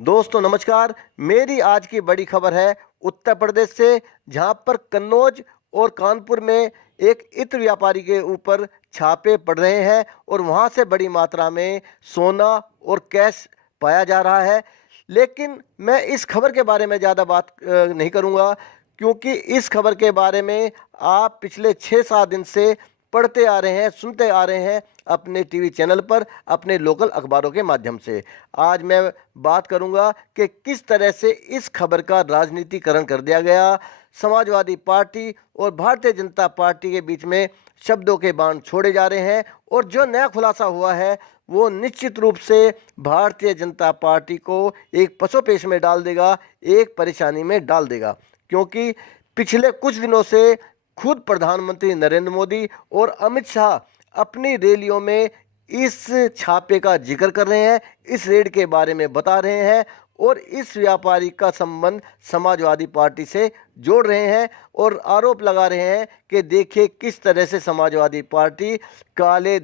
दोस्तों नमस्कार। मेरी आज की बड़ी खबर है उत्तर प्रदेश से, जहां पर कन्नौज और कानपुर में एक इत्र व्यापारी के ऊपर छापे पड़ रहे हैं और वहां से बड़ी मात्रा में सोना और कैश पाया जा रहा है। लेकिन मैं इस खबर के बारे में ज़्यादा बात नहीं करूंगा, क्योंकि इस खबर के बारे में आप पिछले 6-7 दिन से पढ़ते आ रहे हैं, सुनते आ रहे हैं अपने टीवी चैनल पर, अपने लोकल अखबारों के माध्यम से। आज मैं बात करूंगा कि किस तरह से इस खबर का राजनीतिकरण कर दिया गया। समाजवादी पार्टी और भारतीय जनता पार्टी के बीच में शब्दों के बाण छोड़े जा रहे हैं और जो नया खुलासा हुआ है वो निश्चित रूप से भारतीय जनता पार्टी को एक पसोपेश में डाल देगा, एक परेशानी में डाल देगा। क्योंकि पिछले कुछ दिनों से खुद प्रधानमंत्री नरेंद्र मोदी और अमित शाह अपनी रैलियों में इस छापे का जिक्र कर रहे हैं, इस रेड के बारे में बता रहे हैं और इस व्यापारी का संबंध समाजवादी पार्टी से जोड़ रहे हैं और आरोप लगा रहे हैं कि देखिए किस तरह से समाजवादी पार्टी काले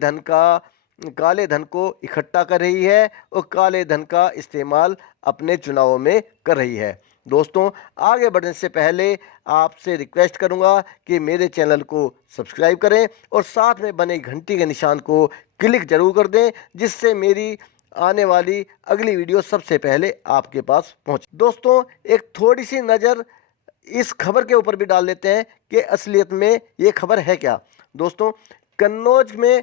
धन को इकट्ठा कर रही है और काले धन का इस्तेमाल अपने चुनावों में कर रही है। दोस्तों, आगे बढ़ने से पहले आपसे रिक्वेस्ट करूंगा कि मेरे चैनल को सब्सक्राइब करें और साथ में बने घंटी के निशान को क्लिक जरूर कर दें, जिससे मेरी आने वाली अगली वीडियो सबसे पहले आपके पास पहुंचे। दोस्तों, एक थोड़ी सी नज़र इस खबर के ऊपर भी डाल लेते हैं कि असलियत में ये खबर है क्या। दोस्तों, कन्नौज में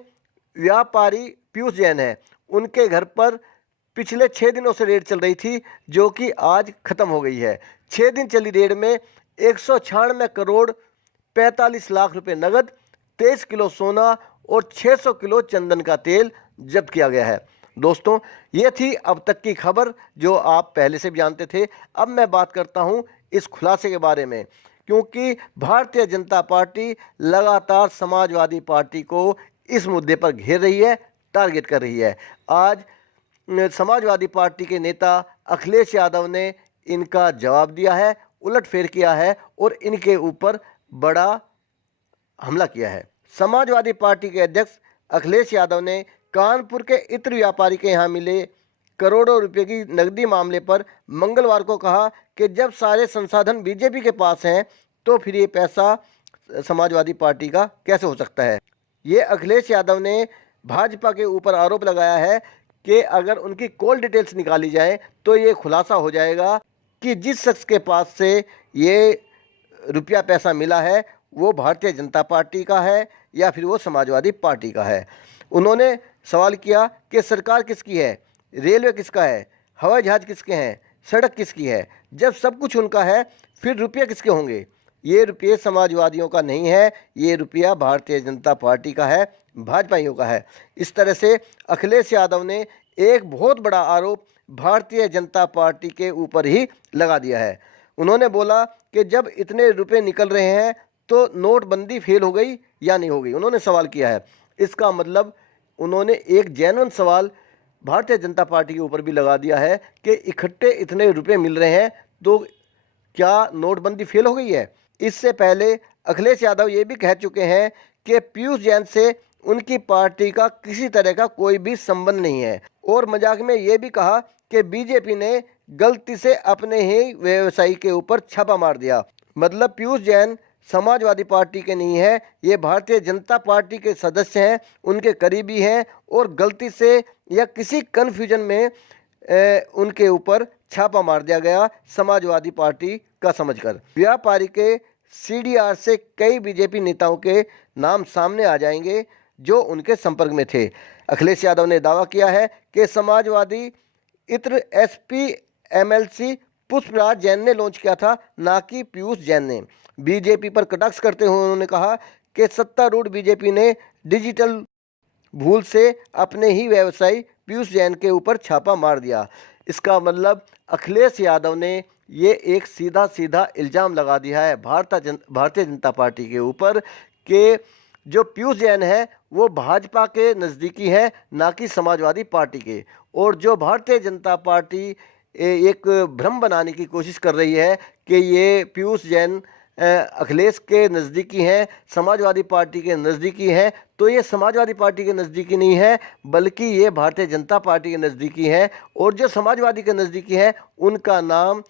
व्यापारी पीयूष जैन है, उनके घर पर पिछले 6 दिनों से रेड चल रही थी, जो कि आज खत्म हो गई है। 6 दिन चली रेड में 196 करोड़ 45 लाख रुपए नगद, 23 किलो सोना और 600 किलो चंदन का तेल जब्त किया गया है। दोस्तों, ये थी अब तक की खबर जो आप पहले से भी जानते थे। अब मैं बात करता हूं इस खुलासे के बारे में, क्योंकि भारतीय जनता पार्टी लगातार समाजवादी पार्टी को इस मुद्दे पर घेर रही है, टारगेट कर रही है। आज समाजवादी पार्टी के नेता अखिलेश यादव ने इनका जवाब दिया है, उलटफेर किया है और इनके ऊपर बड़ा हमला किया है। समाजवादी पार्टी के अध्यक्ष अखिलेश यादव ने कानपुर के इत्र व्यापारी के यहाँ मिले करोड़ों रुपए की नकदी मामले पर मंगलवार को कहा कि जब सारे संसाधन बीजेपी के पास हैं तो फिर ये पैसा समाजवादी पार्टी का कैसे हो सकता है। ये अखिलेश यादव ने भाजपा के ऊपर आरोप लगाया है कि अगर उनकी कॉल डिटेल्स निकाली जाए तो ये खुलासा हो जाएगा कि जिस शख्स के पास से ये रुपया पैसा मिला है वो भारतीय जनता पार्टी का है या फिर वो समाजवादी पार्टी का है। उन्होंने सवाल किया कि सरकार किसकी है, रेलवे किसका है, हवाई जहाज़ किसके हैं, सड़क किसकी है। जब सब कुछ उनका है फिर रुपये किसके होंगे। ये रुपये समाजवादियों का नहीं है, ये रुपया भारतीय जनता पार्टी का है, भाजपाइयों का है। इस तरह से अखिलेश यादव ने एक बहुत बड़ा आरोप भारतीय जनता पार्टी के ऊपर ही लगा दिया है। उन्होंने बोला कि जब इतने रुपए निकल रहे हैं तो नोटबंदी फेल हो गई या नहीं हो गई, उन्होंने सवाल किया है। इसका मतलब उन्होंने एक जेन्युइन सवाल भारतीय जनता पार्टी के ऊपर भी लगा दिया है कि इकट्ठे इतने रुपए मिल रहे हैं तो क्या नोटबंदी फेल हो गई है। इससे पहले अखिलेश यादव ये भी कह चुके हैं कि पीयूष जैन से उनकी पार्टी का किसी तरह का कोई भी संबंध नहीं है और मजाक में ये भी कहा कि बीजेपी ने गलती से अपने ही व्यवसायी के ऊपर छापा मार दिया। मतलब पीयूष जैन समाजवादी पार्टी के नहीं है, ये भारतीय जनता पार्टी के सदस्य हैं, उनके करीबी हैं और गलती से या किसी कन्फ्यूजन में उनके ऊपर छापा मार दिया गया समाजवादी पार्टी का समझकर। व्यापारी के सीडीआर से कई बीजेपी नेताओं के नाम सामने आ जाएंगे जो उनके संपर्क में थे। अखिलेश यादव ने दावा किया है कि समाजवादी इत्र एसपी एमएलसी पुष्पराज जैन ने लॉन्च किया था, ना कि पीयूष जैन ने। बीजेपी पर कटाक्ष करते हुए उन्होंने कहा कि सत्तारूढ़ बीजेपी ने डिजिटल भूल से अपने ही व्यवसायी पीयूष जैन के ऊपर छापा मार दिया। इसका मतलब अखिलेश यादव ने ये एक सीधा सीधा इल्ज़ाम लगा दिया है भारतीय जनता पार्टी के ऊपर कि जो पीयूष जैन है वो भाजपा के नज़दीकी है, ना कि समाजवादी पार्टी के। और जो भारतीय जनता पार्टी एक भ्रम बनाने की कोशिश कर रही है कि ये पीयूष जैन अखिलेश के नज़दीकी हैं, समाजवादी पार्टी के नज़दीकी हैं, तो ये समाजवादी पार्टी के नज़दीकी नहीं है, बल्कि ये भारतीय जनता पार्टी के नज़दीकी हैं। और जो समाजवादी के नज़दीकी हैं उनका नाम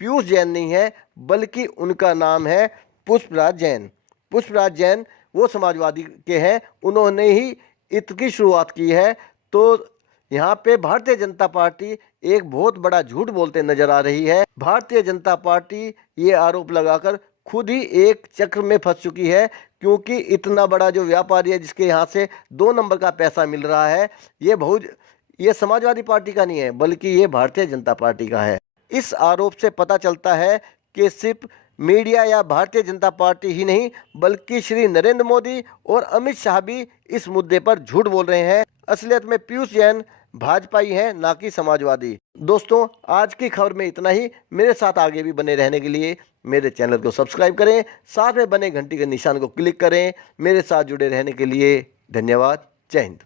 पीयूष जैन नहीं है, बल्कि उनका नाम है पुष्पराज जैन। पुष्पराज जैन वो समाजवादी के हैं, उन्होंने ही इसकी शुरुआत की है। तो यहाँ पे भारतीय जनता पार्टी एक बहुत बड़ा झूठ बोलते नजर आ रही है। भारतीय जनता पार्टी ये आरोप लगाकर खुद ही एक चक्र में फंस चुकी है, क्योंकि इतना बड़ा जो व्यापारी है जिसके यहाँ से 2 नंबर का पैसा मिल रहा है, ये समाजवादी पार्टी का नहीं है, बल्कि ये भारतीय जनता पार्टी का है। इस आरोप से पता चलता है कि सिर्फ मीडिया या भारतीय जनता पार्टी ही नहीं, बल्कि श्री नरेंद्र मोदी और अमित शाह भी इस मुद्दे पर झूठ बोल रहे हैं। असलियत में पीयूष जैन भाजपाई हैं, ना कि समाजवादी। दोस्तों, आज की खबर में इतना ही। मेरे साथ आगे भी बने रहने के लिए मेरे चैनल को सब्सक्राइब करें, साथ में बने घंटी के निशान को क्लिक करें। मेरे साथ जुड़े रहने के लिए धन्यवाद। जय हिंद।